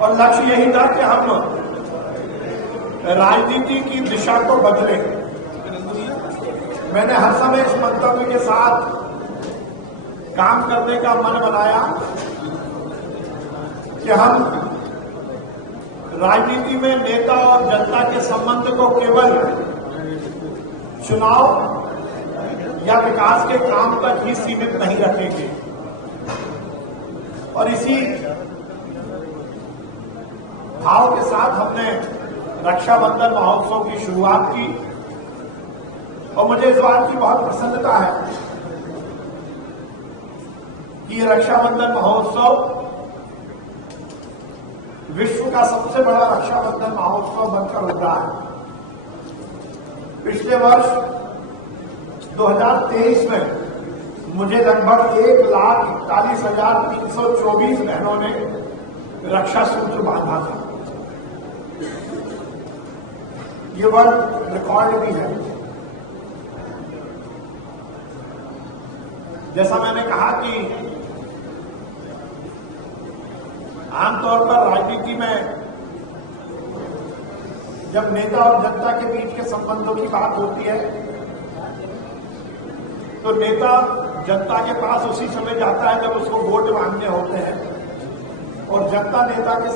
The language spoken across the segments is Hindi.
और लक्ष्य यही था कि हम राजनीति की दिशा को बदलें। मैंने हर समय इस मंतव्य के साथ काम करने का मन बनाया कि हम राजनीति में नेता और जनता के संबंध को केवल चुनाव या विकास के काम तक ही सीमित नहीं रखेंगे। और इसी भाव के साथ हमने रक्षाबंधन महोत्सव की शुरुआत की और मुझे इस बात की बहुत प्रसन्नता है कि ये रक्षाबंधन महोत्सव विश्व का सबसे बड़ा रक्षाबंधन महोत्सव बनकर उभरा है। पिछले वर्ष 2023 में मुझे लगभग 1,41,324 बहनों ने रक्षा सूत्र बांधा था। ये वर्ल्ड रिकॉर्ड भी है। जैसा मैंने कहा कि आमतौर पर राजनीति में जब नेता और जनता के बीच के संबंधों की बात होती है तो नेता जनता के पास उसी समय जाता है जब उसको वोट मांगने होते हैं और जनता नेता के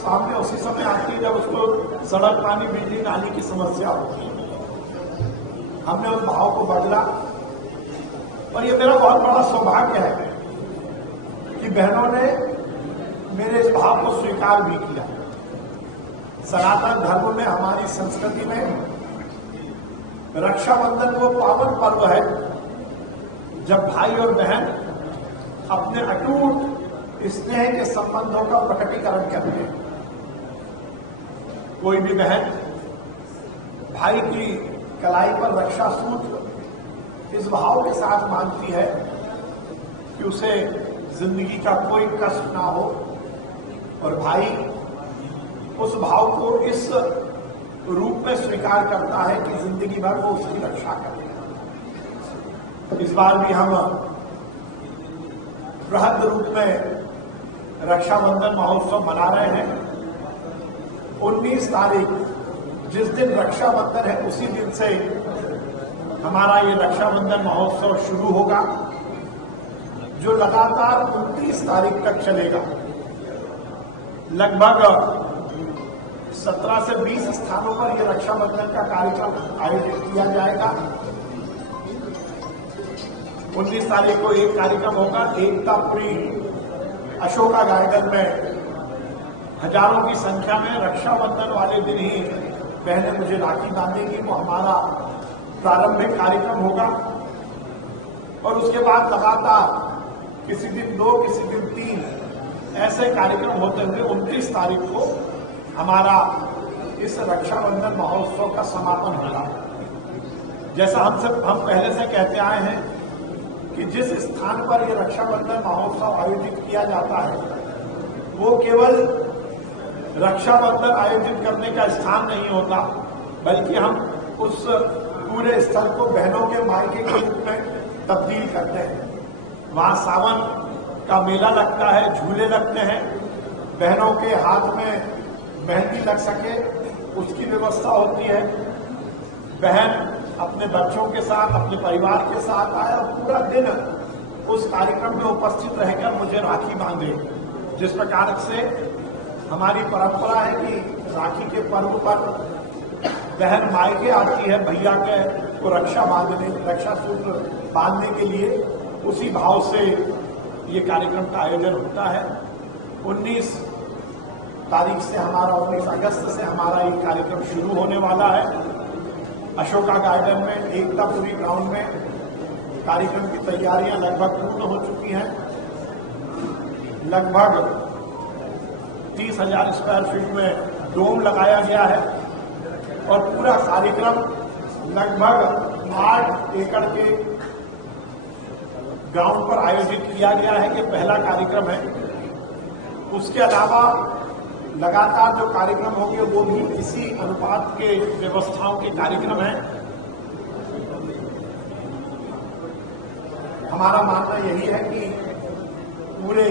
सामने उसी समय आती है जब उसको सड़क, पानी, बिजली, नाली की समस्या होती है। हमने उस भाव को बदला और ये मेरा बहुत बड़ा सौभाग्य है कि बहनों ने मेरे इस भाव को स्वीकार भी किया। सनातन धर्म में, हमारी संस्कृति में रक्षाबंधन वो पावन पर्व है जब भाई और बहन अपने अटूट स्नेह के संबंधों का प्रकटीकरण करते हैं। कोई भी बहन भाई की कलाई पर रक्षा सूत्र इस भाव के साथ मानती है कि उसे जिंदगी का कोई कष्ट ना हो और भाई उस भाव को इस रूप में स्वीकार करता है कि जिंदगी भर वो उसकी रक्षा करेगा। इस बार भी हम बृहद रूप में रक्षाबंधन महोत्सव मना रहे हैं। 19 तारीख जिस दिन रक्षाबंधन है उसी दिन से हमारा ये रक्षाबंधन महोत्सव शुरू होगा जो लगातार 29 तारीख तक चलेगा। लगभग 17 से 20 स्थानों पर यह रक्षाबंधन का कार्यक्रम आयोजित किया जाएगा। 19 तारीख को एक कार्यक्रम होगा एकतापुरी अशोका गार्डन में। हजारों की संख्या में रक्षाबंधन वाले दिन ही बहनें मुझे राखी बांधेंगी। वो हमारा प्रारंभिक कार्यक्रम होगा और उसके बाद लगातार किसी दिन 2, किसी दिन 3 ऐसे कार्यक्रम होते हुए 29 तारीख को हमारा इस रक्षाबंधन महोत्सव का समापन होगा। जैसा हम पहले से कहते आए हैं कि जिस स्थान पर यह रक्षाबंधन महोत्सव आयोजित किया जाता है वो केवल रक्षाबंधन आयोजित करने का स्थान नहीं होता, बल्कि हम उस पूरे स्थल को बहनों के मायके के रूप में तब्दील करते हैं। वहां सावन का मेला लगता है, झूले लगते हैं, बहनों के हाथ में मेहंदी लग सके उसकी व्यवस्था होती है। बहन अपने बच्चों के साथ, अपने परिवार के साथ आए और पूरा दिन उस कार्यक्रम में उपस्थित रहकर मुझे राखी बांधे। जिस प्रकार से हमारी परंपरा है कि राखी के पर्व पर बहन मायके आती है भैया के को रक्षा सूत्र बांधने के लिए, उसी भाव से ये कार्यक्रम का आयोजन होता है। 19 तारीख से हमारा 19 अगस्त से हमारा ये कार्यक्रम शुरू होने वाला है। अशोका गार्डन में एकतापुरी ग्राउंड में कार्यक्रम की तैयारियां लगभग पूर्ण हो चुकी हैं। लगभग 30,000 स्क्वायर फीट में डोम लगाया गया है और पूरा कार्यक्रम लगभग 8 एकड़ के ग्राउंड पर आयोजित किया गया है। ये पहला कार्यक्रम है। उसके अलावा लगातार जो कार्यक्रम होंगे वो भी इसी अनुपात के व्यवस्थाओं के कार्यक्रम हैं। हमारा मानना यही है कि पूरे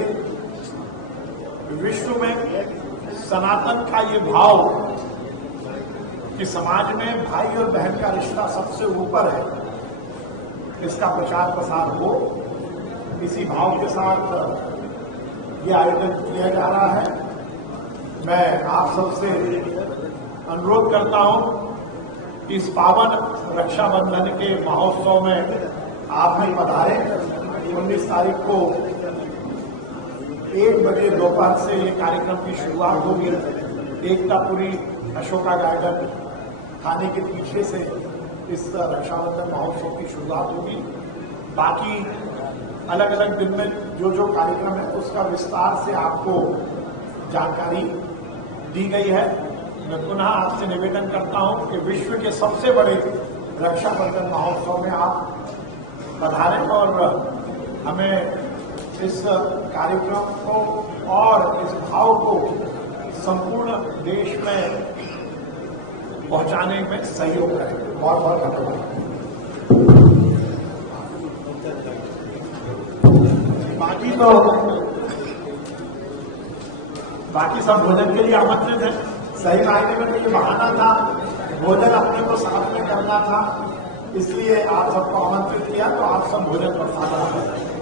विश्व में सनातन का ये भाव कि समाज में भाई और बहन का रिश्ता सबसे ऊपर है, इसका प्रचार प्रसार हो, इसी भाव के साथ ये आयोजन किया जा रहा है। मैं आप सबसे अनुरोध करता हूं कि इस पावन रक्षाबंधन के महोत्सव में आप भी पधारें। 19 तारीख को 1 बजे दोपहर से ये कार्यक्रम की शुरुआत होगी। एकतापुरी अशोका गार्डन थाने के पीछे से इस रक्षाबंधन महोत्सव की शुरुआत होगी। बाकी अलग अलग दिन में जो जो कार्यक्रम है उसका विस्तार से आपको जानकारी दी गई है। मैं पुनः आपसे निवेदन करता हूं कि विश्व के सबसे बड़े रक्षाबंधन महोत्सव में आप पधारें और हमें इस कार्यक्रम को और इस भाव को संपूर्ण देश में पहुंचाने में सहयोग करें। बहुत बहुत धन्यवाद। बाकी सब भोजन के लिए आमंत्रित है। सही मायने में तो ये बहाना था, भोजन अपने को साथ में करना था, इसलिए आप सबको आमंत्रित किया, तो आप सब भोजन पर साथ